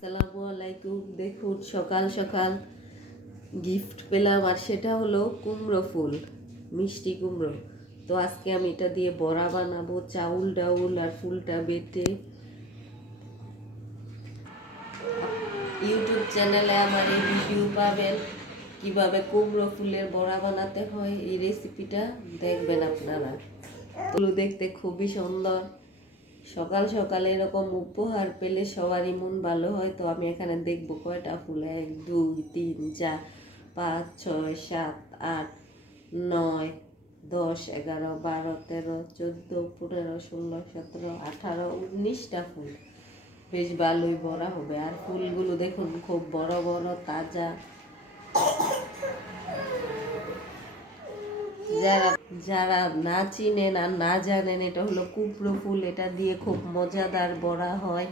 আসসালামু আলাইকুম। দেখুন সকাল সকাল গিফট পেলাম, আর সেটা হলো কুমড়ো ফুল, মিষ্টি কুমড়ো। তো আজকে আমি এটা দিয়ে বড়া বানাবো। চাউল ডাউল আর ফুলটা বেটে ইউটিউব চ্যানেলে আমার এই ভিডিও পাবেন, কিভাবে কুমড়ো ফুলের বড়া বানাতে হয়। এই রেসিপিটা দেখবেন আপনারা। ফুল দেখতে খুবই সুন্দর। সকাল সকাল এরকম উপহার পেলে সবারই মন ভালো হয়। তো আমি এখানে দেখবো কয়টা ফুল, 1 2 3 4 5 6 7 8 9 10 11 12 13 14 15 16 17 18 19টা ফুল। বেশ ভালোই বড় হবে। আর ফুলগুলো দেখুন খুব বড় বড় তাজা। যারা যারা না চিনেন আর না জানেন, এটা হলো কুমড়ো ফুল। এটা দিয়ে খুব মজাদার বড়া হয়।